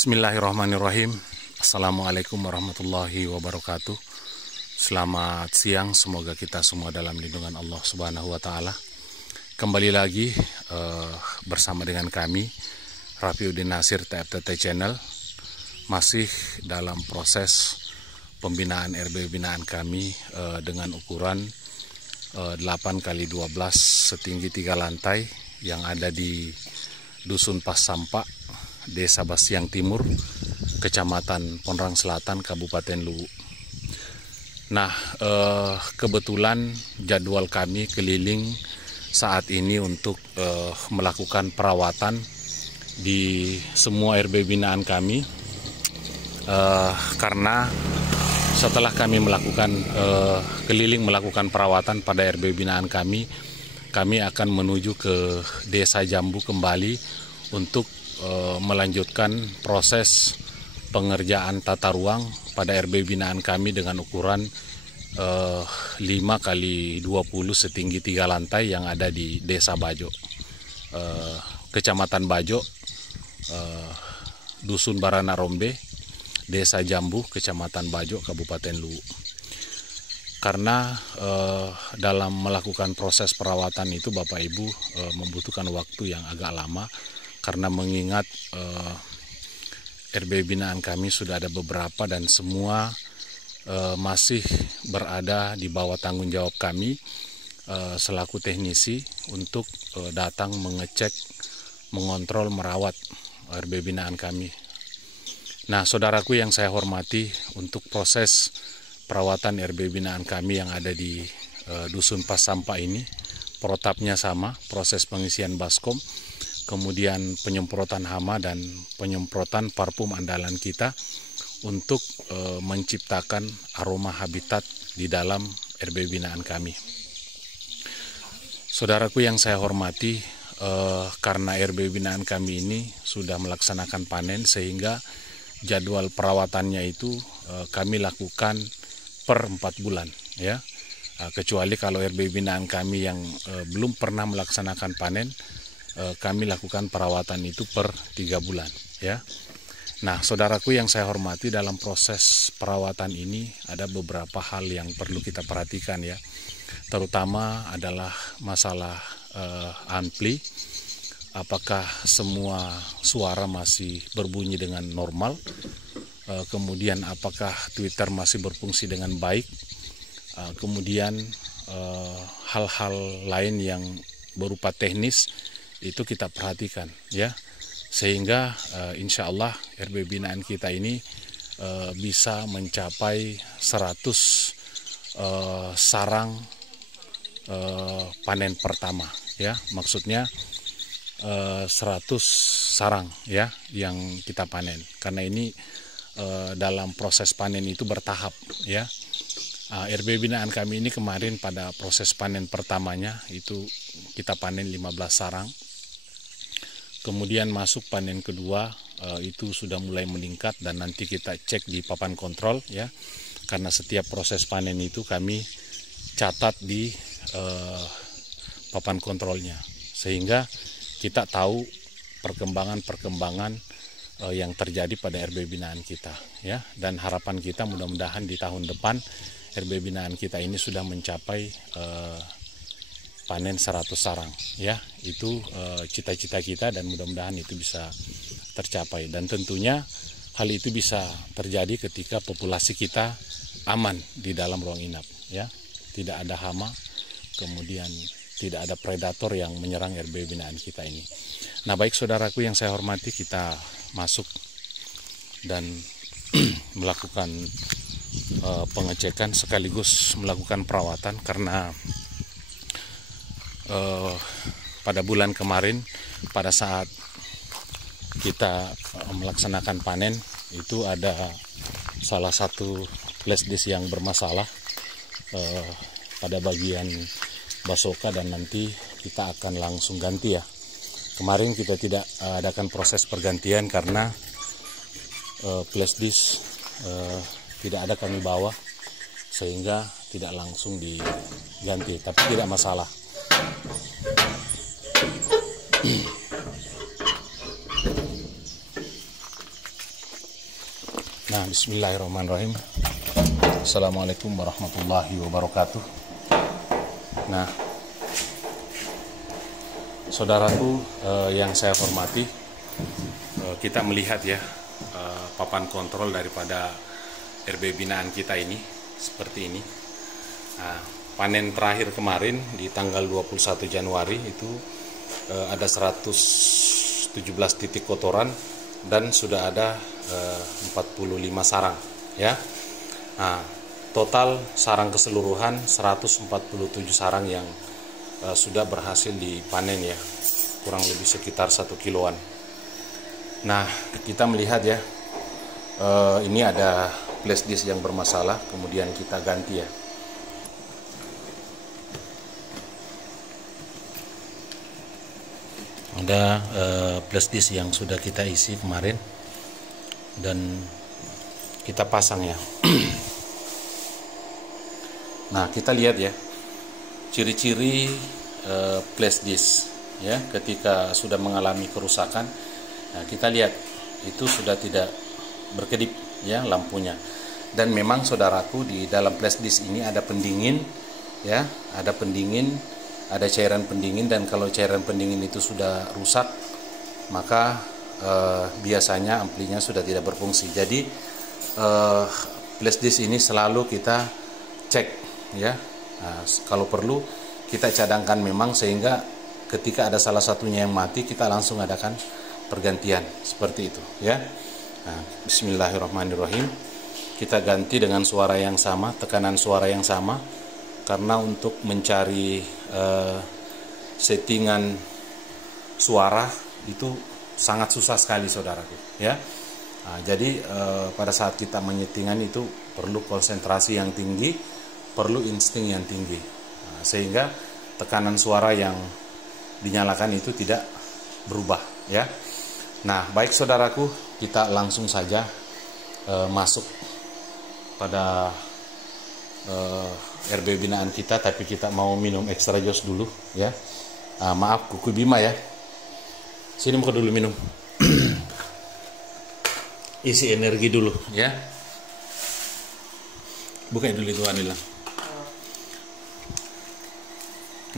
Bismillahirrahmanirrahim. Assalamualaikum warahmatullahi wabarakatuh. Selamat siang, semoga kita semua dalam lindungan Allah Subhanahu wa Ta'ala. Kembali lagi bersama dengan kami Rafiuddin Nasir TFTT Channel, masih dalam proses pembinaan RB binaan kami dengan ukuran 8x12 setinggi 3 lantai yang ada di Dusun Pasampak, Desa Basiang Timur, Kecamatan Ponrang Selatan, Kabupaten Luwu. Nah, kebetulan jadwal kami keliling saat ini untuk melakukan perawatan di semua RB binaan kami, karena setelah kami melakukan keliling melakukan perawatan pada RB binaan kami akan menuju ke Desa Jambu kembali untuk melanjutkan proses pengerjaan tata ruang pada RB binaan kami dengan ukuran 5x20 setinggi 3 lantai yang ada di Desa Bajo, Kecamatan Bajo, Dusun Barana Rombe, Desa Jambu, Kecamatan Bajo, Kabupaten Luwu. Karena dalam melakukan proses perawatan itu Bapak Ibu membutuhkan waktu yang agak lama, karena mengingat RB binaan kami sudah ada beberapa dan semua masih berada di bawah tanggung jawab kami selaku teknisi untuk datang mengecek, mengontrol, merawat RB binaan kami. Nah, saudaraku yang saya hormati, untuk proses perawatan RB binaan kami yang ada di Dusun Pasampak ini, protapnya sama, proses pengisian baskom, kemudian penyemprotan hama dan penyemprotan parfum andalan kita untuk menciptakan aroma habitat di dalam RB binaan kami. Saudaraku yang saya hormati, karena RB binaan kami ini sudah melaksanakan panen, sehingga jadwal perawatannya itu kami lakukan per 4 bulan, ya. Kecuali kalau RB binaan kami yang belum pernah melaksanakan panen, kami lakukan perawatan itu per 3 bulan, ya. Nah, saudaraku yang saya hormati, dalam proses perawatan ini ada beberapa hal yang perlu kita perhatikan, ya. Terutama adalah masalah ampli. Apakah semua suara masih berbunyi dengan normal? Kemudian apakah tweeter masih berfungsi dengan baik? Kemudian hal-hal lain yang berupa teknis itu kita perhatikan, ya, sehingga insya Allah RB binaan kita ini bisa mencapai 100 sarang panen pertama, ya, maksudnya 100 sarang, ya, yang kita panen, karena ini dalam proses panen itu bertahap, ya. RB binaan kami ini kemarin pada proses panen pertamanya itu kita panen 15 sarang. Kemudian masuk panen kedua itu sudah mulai meningkat, dan nanti kita cek di papan kontrol, ya, karena setiap proses panen itu kami catat di papan kontrolnya, sehingga kita tahu perkembangan yang terjadi pada RB binaan kita, ya. Dan harapan kita mudah-mudahan di tahun depan RB binaan kita ini sudah mencapai panen 100 sarang, ya. Itu cita-cita kita, dan mudah-mudahan itu bisa tercapai. Dan tentunya hal itu bisa terjadi ketika populasi kita aman di dalam ruang inap, ya. Tidak ada hama, kemudian tidak ada predator yang menyerang RB binaan kita ini. Nah, baik saudaraku yang saya hormati, kita masuk dan melakukan pengecekan sekaligus melakukan perawatan, karena pada bulan kemarin pada saat kita melaksanakan panen itu ada salah satu flash disk yang bermasalah pada bagian basoka, dan nanti kita akan langsung ganti, ya. Kemarin kita tidak adakan proses pergantian karena flash disk tidak ada kami bawa, sehingga tidak langsung diganti, tapi tidak masalah. Nah, bismillahirrahmanirrahim. Assalamualaikum warahmatullahi wabarakatuh. Nah, saudaraku yang saya hormati, kita melihat ya papan kontrol daripada RB binaan kita ini seperti ini. Nah, panen terakhir kemarin di tanggal 21 Januari itu ada 117 titik kotoran dan sudah ada 45 sarang ya. Nah, total sarang keseluruhan 147 sarang yang sudah berhasil dipanen ya, kurang lebih sekitar 1 kiloan. Nah, kita melihat ya, ini ada flash disk yang bermasalah, kemudian kita ganti ya. Ada flash disk yang sudah kita isi kemarin dan kita pasang ya. Nah, kita lihat ya ciri-ciri flash disk ya ketika sudah mengalami kerusakan. Nah, kita lihat itu sudah tidak berkedip ya lampunya. Dan memang saudaraku, di dalam flash disk ini ada pendingin ya, ada pendingin, ada cairan pendingin, dan kalau cairan pendingin itu sudah rusak maka biasanya amplinya sudah tidak berfungsi. Jadi flash disk ini selalu kita cek ya. Nah, kalau perlu kita cadangkan memang, sehingga ketika ada salah satunya yang mati kita langsung adakan pergantian seperti itu ya. Nah, bismillahirrahmanirrahim. Kita ganti dengan suara yang sama, tekanan suara yang sama, karena untuk mencari settingan suara itu sangat susah sekali saudaraku ya. Nah, jadi pada saat kita menyetingan itu perlu konsentrasi yang tinggi, perlu insting yang tinggi, nah, sehingga tekanan suara yang dinyalakan itu tidak berubah ya. Nah, baik saudaraku, kita langsung saja masuk pada RB binaan kita, tapi kita mau minum extra jos dulu ya. Maaf Kuku Bima ya, sini mau dulu minum. Isi energi dulu ya. Buka dulu itu Anila.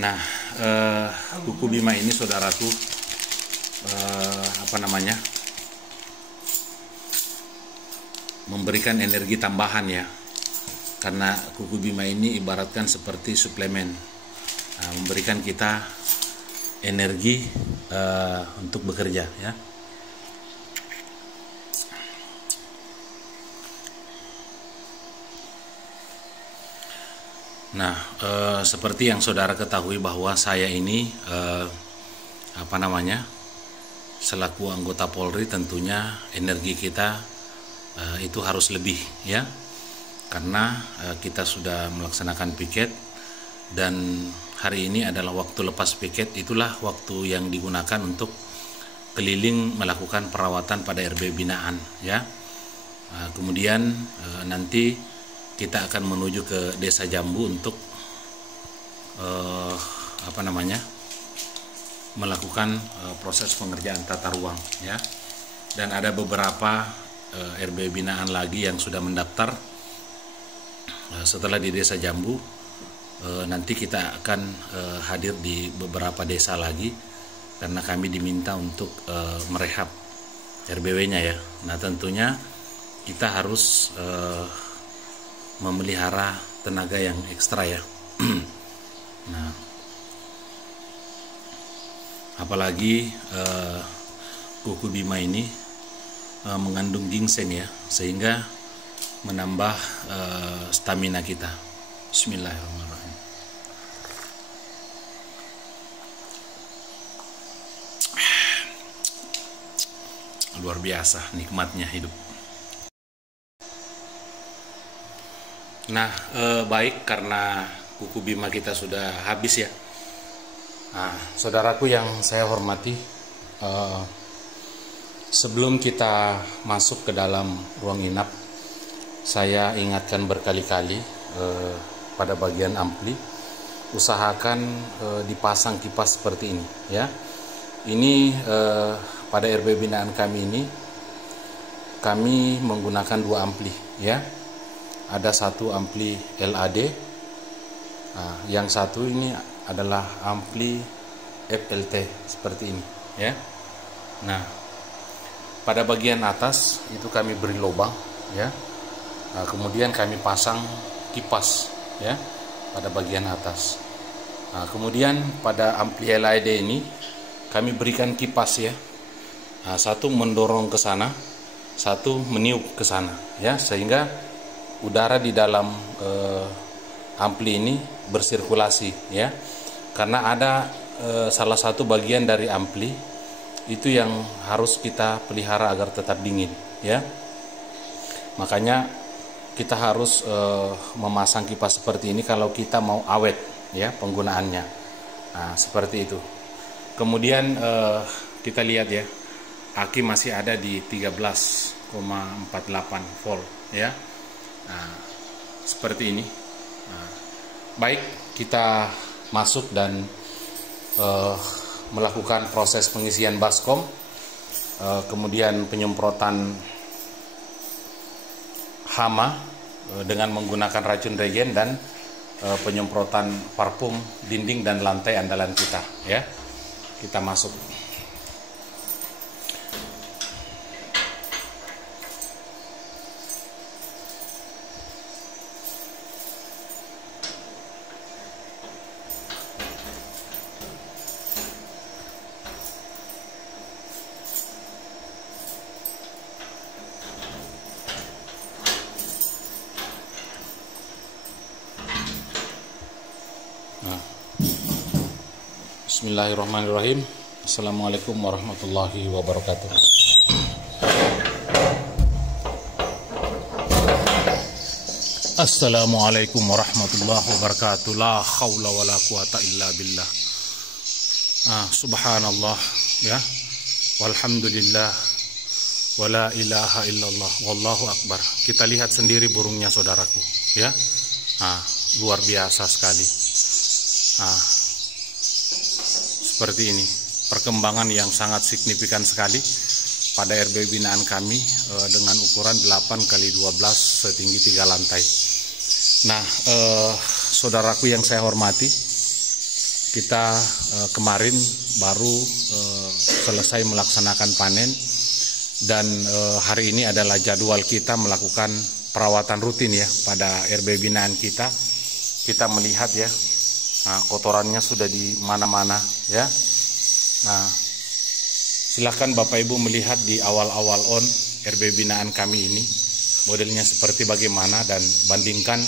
Nah, Kuku Bima ini saudaraku memberikan energi tambahan ya, karena Kuku Bima ini ibaratkan seperti suplemen, memberikan kita energi untuk bekerja ya. Nah, seperti yang saudara ketahui bahwa saya ini selaku anggota Polri, tentunya energi kita itu harus lebih ya, karena kita sudah melaksanakan piket dan hari ini adalah waktu lepas piket. Itulah waktu yang digunakan untuk keliling melakukan perawatan pada RB binaan ya. Kemudian nanti kita akan menuju ke Desa Jambu untuk melakukan proses pengerjaan tata ruang ya. Dan ada beberapa RB binaan lagi yang sudah mendaftar. Setelah di Desa Jambu, nanti kita akan hadir di beberapa desa lagi, karena kami diminta untuk merehab RBW-nya ya. Nah, tentunya kita harus memelihara tenaga yang ekstra ya. Nah, apalagi Kuku Bima ini mengandung ginseng ya, sehingga menambah stamina kita. Bismillahirrahmanirrahim. Luar biasa nikmatnya hidup. Nah, baik, karena Kuku Bima kita sudah habis ya. Nah, saudaraku yang saya hormati, sebelum kita masuk ke dalam ruang inap, saya ingatkan berkali-kali pada bagian ampli, usahakan dipasang kipas seperti ini ya. Ini pada RB binaan kami ini kami menggunakan dua ampli ya. Ada satu ampli LAD, yang satu ini adalah ampli FLT seperti ini ya. Nah, pada bagian atas itu kami beri lubang ya. Nah, kemudian kami pasang kipas ya pada bagian atas. Nah, kemudian pada ampli LAD ini kami berikan kipas ya. Nah, satu mendorong ke sana, satu meniup ke sana ya, sehingga udara di dalam ampli ini bersirkulasi ya. Karena ada salah satu bagian dari ampli itu yang harus kita pelihara agar tetap dingin ya. Makanya kita harus memasang kipas seperti ini kalau kita mau awet ya penggunaannya. Nah, seperti itu. Kemudian kita lihat ya, aki masih ada di 13,48 volt ya. Nah, seperti ini. Nah, baik, kita masuk dan melakukan proses pengisian baskom, kemudian penyemprotan hama dengan menggunakan racun regen, dan penyemprotan parfum dinding dan lantai andalan kita ya. Kita masuk. Nah. Bismillahirrahmanirrahim. Assalamualaikum warahmatullahi wabarakatuh. Assalamualaikum warahmatullahi wabarakatuh. La haula wala quwata illa billah. Subhanallah ya. Walhamdulillah wala ilaha illallah wallahu akbar. Kita lihat sendiri burungnya saudaraku ya. Luar biasa sekali. Seperti ini perkembangan yang sangat signifikan sekali pada RB binaan kami dengan ukuran 8x12 setinggi 3 lantai. Nah, saudaraku yang saya hormati, kita kemarin baru selesai melaksanakan panen, dan hari ini adalah jadwal kita melakukan perawatan rutin ya pada RB binaan kita. Kita melihat ya, kotorannya sudah di mana-mana ya. Nah, silahkan Bapak Ibu melihat di awal-awal on RB binaan kami ini modelnya seperti bagaimana, dan bandingkan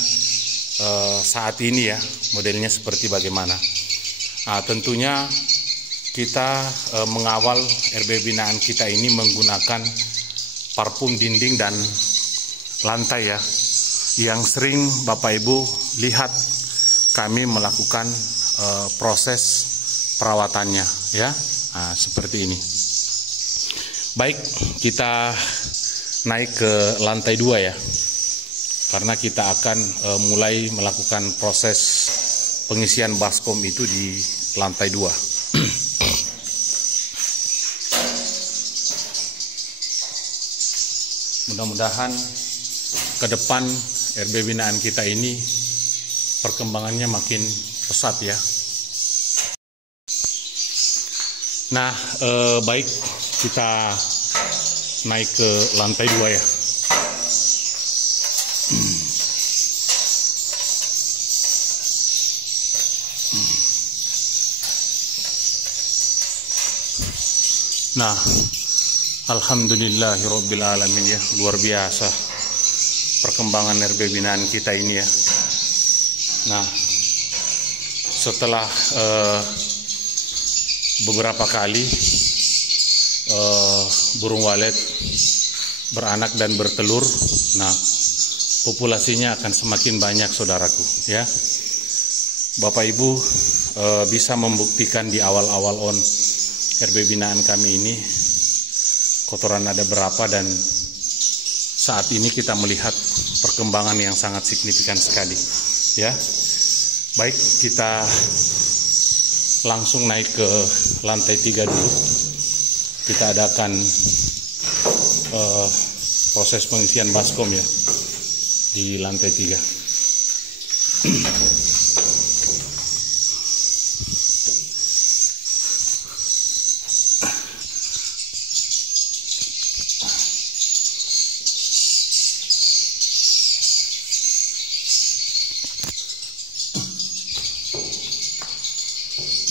saat ini ya modelnya seperti bagaimana. Tentunya kita mengawal RB binaan kita ini menggunakan parfum dinding dan lantai ya, yang sering Bapak Ibu lihat kami melakukan proses perawatannya ya. Seperti ini. Baik, kita naik ke lantai 2 ya, karena kita akan mulai melakukan proses pengisian baskom itu di lantai 2. Mudah-mudahan ke depan RB binaan kita ini perkembangannya makin pesat ya. Nah, baik, kita naik ke lantai 2 ya. Nah, alhamdulillahirabbil alamin ya, luar biasa perkembangan RB binaan kita ini ya. Nah, setelah beberapa kali burung walet beranak dan bertelur, nah populasinya akan semakin banyak saudaraku ya. Bapak Ibu bisa membuktikan di awal-awal on RB binaan kami ini kotoran ada berapa, dan saat ini kita melihat perkembangan yang sangat signifikan sekali ya. Baik, kita langsung naik ke lantai 3 dulu. Kita adakan proses pengisian baskom ya di lantai 3.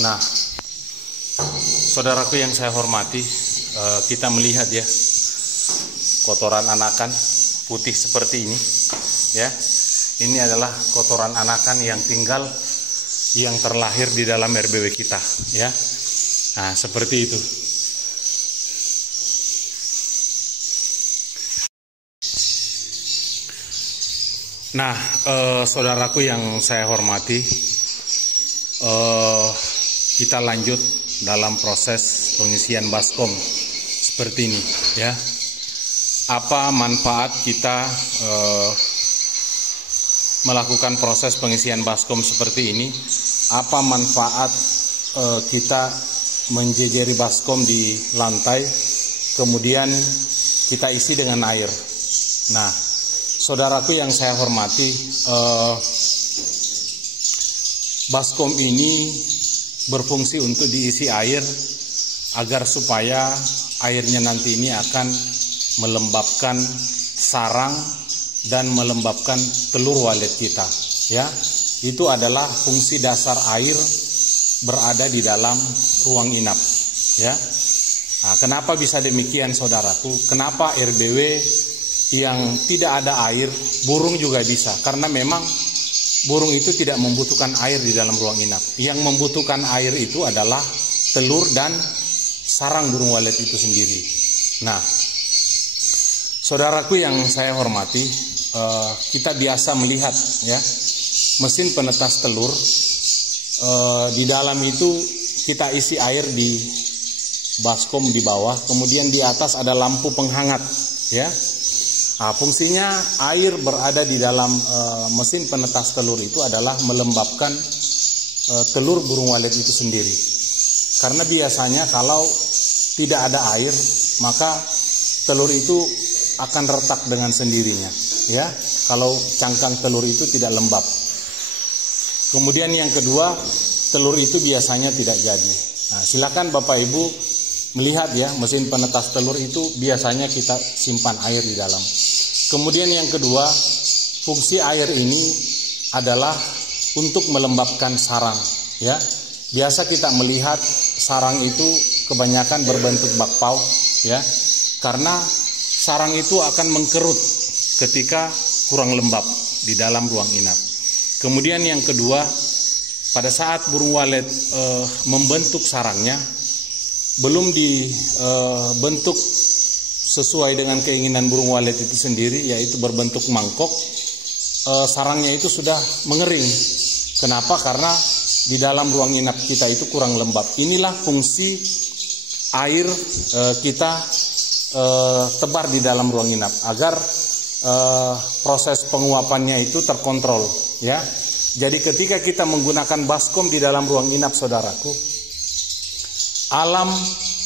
Nah, saudaraku yang saya hormati, kita melihat ya kotoran anakan putih seperti ini ya. Ini adalah kotoran anakan yang tinggal, yang terlahir di dalam RBW kita ya. Nah, seperti itu. Nah, saudaraku yang saya hormati, kita lanjut dalam proses pengisian baskom seperti ini ya. Apa manfaat kita melakukan proses pengisian baskom seperti ini? Apa manfaat kita menjejeri baskom di lantai, kemudian kita isi dengan air? Nah, saudaraku yang saya hormati, baskom ini berfungsi untuk diisi air agar supaya airnya nanti ini akan melembabkan sarang dan melembabkan telur walet kita ya. Itu adalah fungsi dasar air berada di dalam ruang inap ya. Nah, kenapa bisa demikian saudaraku? Kenapa RBW yang tidak ada air, burung juga bisa? Karena memang burung itu tidak membutuhkan air di dalam ruang inap. Yang membutuhkan air itu adalah telur dan sarang burung walet itu sendiri. Nah, saudaraku yang saya hormati, kita biasa melihat ya mesin penetas telur. Di dalam itu kita isi air di baskom di bawah, kemudian di atas ada lampu penghangat ya. Nah, fungsinya air berada di dalam mesin penetas telur itu adalah melembabkan telur burung walet itu sendiri. Karena biasanya kalau tidak ada air, maka telur itu akan retak dengan sendirinya, ya. Kalau cangkang telur itu tidak lembab. Kemudian yang kedua, telur itu biasanya tidak jadi. Nah, silakan Bapak Ibu melihat ya, mesin penetas telur itu biasanya kita simpan air di dalam. Kemudian yang kedua, fungsi air ini adalah untuk melembabkan sarang ya. Biasa kita melihat sarang itu kebanyakan berbentuk bakpao ya. Karena sarang itu akan mengkerut ketika kurang lembab di dalam ruang inap. Kemudian yang kedua, pada saat burung walet membentuk sarangnya, belum dibentuk sesuai dengan keinginan burung walet itu sendiri, yaitu berbentuk mangkok, sarangnya itu sudah mengering. Kenapa? Karena di dalam ruang inap kita itu kurang lembab. Inilah fungsi air kita tebar di dalam ruang inap agar proses penguapannya itu terkontrol ya. Jadi ketika kita menggunakan baskom di dalam ruang inap, saudaraku, alam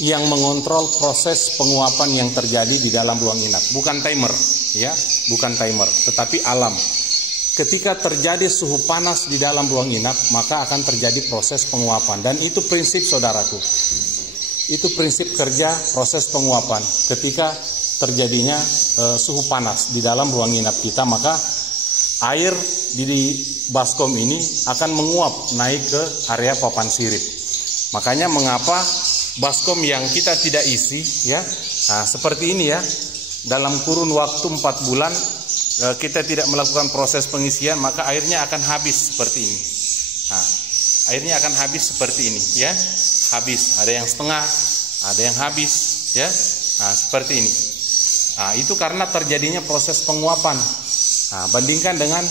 yang mengontrol proses penguapan yang terjadi di dalam ruang inap, bukan timer ya, bukan timer, tetapi alam. Ketika terjadi suhu panas di dalam ruang inap, maka akan terjadi proses penguapan, dan itu prinsip, saudaraku. Itu prinsip kerja proses penguapan. Ketika terjadinya suhu panas di dalam ruang inap kita, maka air di baskom ini akan menguap naik ke area papan sirip. Makanya mengapa baskom yang kita tidak isi ya, nah, seperti ini ya, dalam kurun waktu 4 bulan kita tidak melakukan proses pengisian, maka airnya akan habis seperti ini. Nah, airnya akan habis seperti ini ya, habis. Ada yang setengah, ada yang habis ya. Nah, seperti ini. Nah, itu karena terjadinya proses penguapan. Nah, bandingkan dengan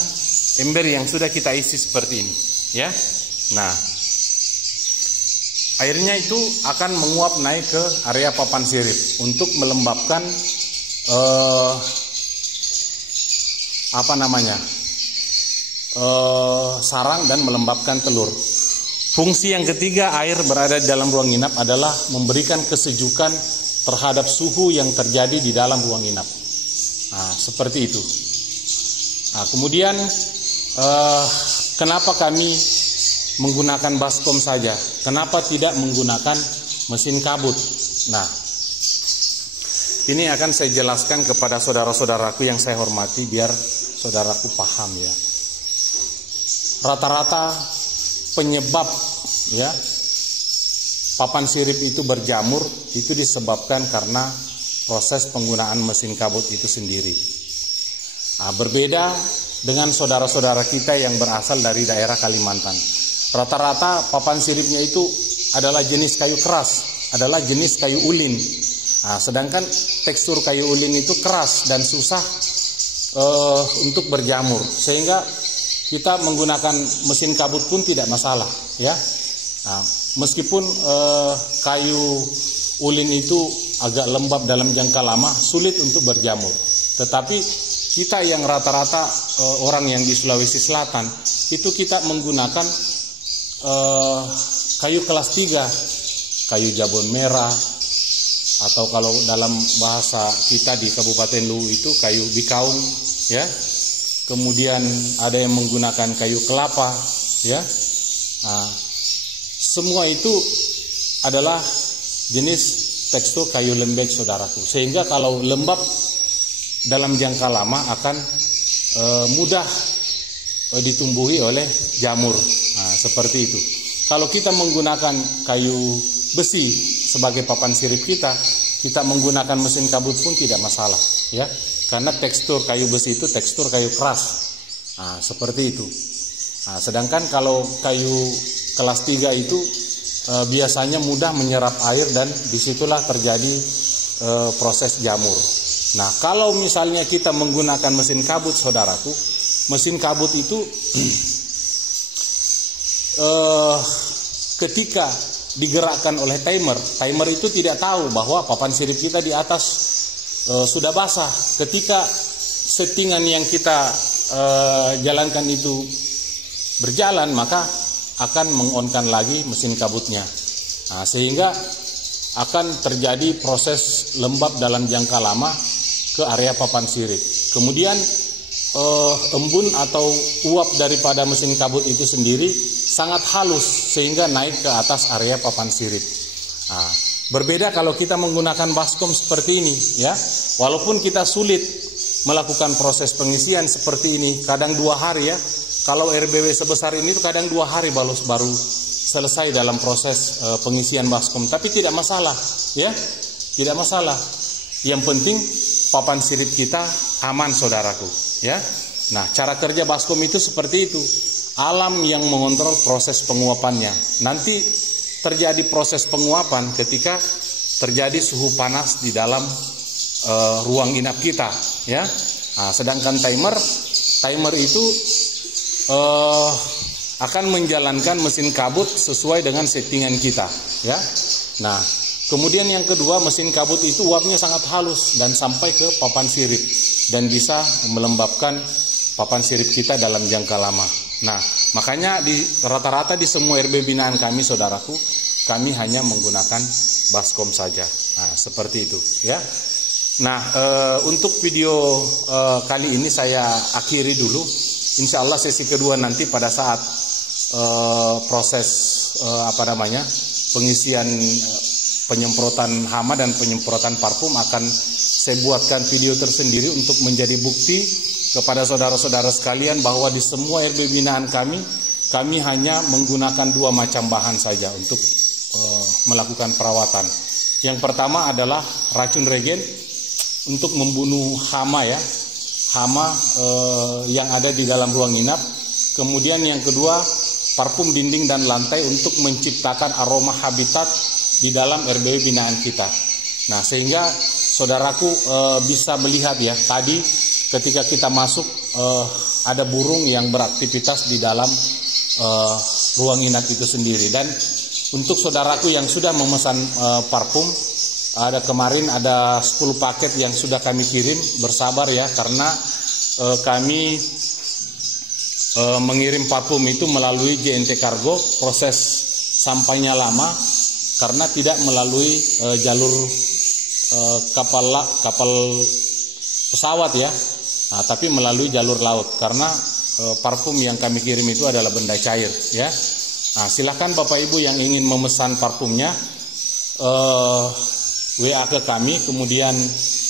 ember yang sudah kita isi seperti ini ya. Nah, airnya itu akan menguap naik ke area papan sirip untuk melembabkan sarang dan melembabkan telur. Fungsi yang ketiga air berada di dalam ruang inap adalah memberikan kesejukan terhadap suhu yang terjadi di dalam ruang inap. Nah, seperti itu. Nah, kemudian kenapa kami menggunakan baskom saja? Kenapa tidak menggunakan mesin kabut? Nah, ini akan saya jelaskan kepada saudara-saudaraku yang saya hormati biar saudaraku paham ya. Rata-rata penyebab ya papan sirip itu berjamur itu disebabkan karena proses penggunaan mesin kabut itu sendiri. Nah, berbeda dengan saudara-saudara kita yang berasal dari daerah Kalimantan. Rata-rata papan siripnya itu adalah jenis kayu keras, adalah jenis kayu ulin. Nah, sedangkan tekstur kayu ulin itu keras dan susah untuk berjamur, sehingga kita menggunakan mesin kabut pun tidak masalah, ya. Nah, meskipun kayu ulin itu agak lembab dalam jangka lama, sulit untuk berjamur. Tetapi kita yang rata-rata orang yang di Sulawesi Selatan itu kita menggunakan kayu kelas 3, kayu jabon merah, atau kalau dalam bahasa kita di Kabupaten Luwu itu kayu bikaun, ya. Kemudian ada yang menggunakan kayu kelapa, ya. Nah, semua itu adalah jenis tekstur kayu lembek, saudaraku. Sehingga kalau lembab dalam jangka lama akan mudah ditumbuhi oleh jamur. Nah, seperti itu. Kalau kita menggunakan kayu besi sebagai papan sirip kita menggunakan mesin kabut pun tidak masalah, ya. Karena tekstur kayu besi itu tekstur kayu keras. Nah, seperti itu. Nah, sedangkan kalau kayu kelas 3 itu biasanya mudah menyerap air dan disitulah terjadi proses jamur. Nah, kalau misalnya kita menggunakan mesin kabut, saudaraku, mesin kabut itu ketika digerakkan oleh timer itu tidak tahu bahwa papan sirip kita di atas sudah basah. Ketika settingan yang kita jalankan itu berjalan, maka akan mengonkan lagi mesin kabutnya. Nah, sehingga akan terjadi proses lembab dalam jangka lama ke area papan sirip. Kemudian embun atau uap daripada mesin kabut itu sendiri sangat halus sehingga naik ke atas area papan sirip. Nah, berbeda kalau kita menggunakan baskom seperti ini, ya. Walaupun kita sulit melakukan proses pengisian seperti ini, kadang 2 hari, ya. Kalau RBW sebesar ini kadang 2 hari baru selesai dalam proses pengisian baskom, tapi tidak masalah, ya. Tidak masalah. Yang penting papan sirip kita aman, saudaraku, ya. Nah, cara kerja baskom itu seperti itu. Alam yang mengontrol proses penguapannya. Nanti terjadi proses penguapan ketika terjadi suhu panas di dalam ruang inap kita, ya. Nah, sedangkan timer itu akan menjalankan mesin kabut sesuai dengan settingan kita, ya. Nah, kemudian yang kedua, mesin kabut itu uapnya sangat halus dan sampai ke papan sirip dan bisa melembabkan papan sirip kita dalam jangka lama. Nah, makanya rata-rata di semua RB binaan kami, saudaraku, kami hanya menggunakan baskom saja. Nah, seperti itu, ya. Nah, untuk video kali ini saya akhiri dulu. Insya Allah sesi kedua nanti pada saat proses pengisian penyemprotan hama dan penyemprotan parfum akan saya buatkan video tersendiri untuk menjadi bukti kepada saudara-saudara sekalian bahwa di semua RB binaan kami hanya menggunakan 2 macam bahan saja untuk melakukan perawatan. Yang pertama adalah racun regen untuk membunuh hama, ya, hama yang ada di dalam ruang inap. Kemudian yang kedua, parfum dinding dan lantai untuk menciptakan aroma habitat di dalam RBW binaan kita. Nah, sehingga saudaraku bisa melihat, ya, tadi ketika kita masuk ada burung yang beraktivitas di dalam ruang inap itu sendiri. Dan untuk saudaraku yang sudah memesan parfum, kemarin ada 10 paket yang sudah kami kirim. Bersabar, ya, karena kami mengirim parfum itu melalui JNT Kargo. Proses sampainya lama karena tidak melalui jalur kapal pesawat ya, tapi melalui jalur laut karena parfum yang kami kirim itu adalah benda cair ya. Silakan Bapak Ibu yang ingin memesan parfumnya WA ke kami, kemudian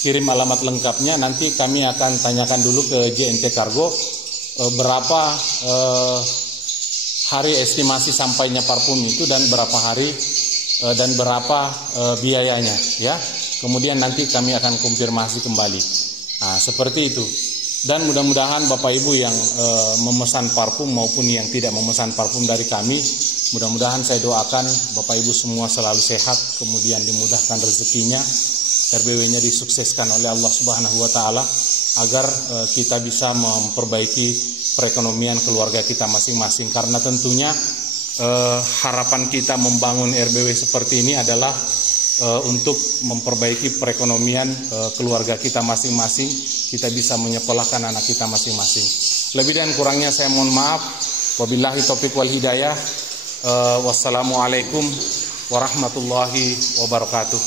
kirim alamat lengkapnya. Nanti kami akan tanyakan dulu ke JNT Kargo berapa hari estimasi sampainya parfum itu dan berapa hari dan berapa biayanya ya. Kemudian nanti kami akan konfirmasi kembali. Seperti itu. Dan mudah-mudahan Bapak Ibu yang memesan parfum maupun yang tidak memesan parfum dari kami, mudah-mudahan saya doakan Bapak Ibu semua selalu sehat, kemudian dimudahkan rezekinya, RBW-nya disukseskan oleh Allah Subhanahu wa taala agar kita bisa memperbaiki perekonomian keluarga kita masing-masing, karena tentunya harapan kita membangun RBW seperti ini adalah untuk memperbaiki perekonomian keluarga kita masing-masing, kita bisa menyekolahkan anak kita masing-masing. Lebih dan kurangnya saya mohon maaf. Wabillahi taufiq wal hidayah. Wassalamualaikum warahmatullahi wabarakatuh.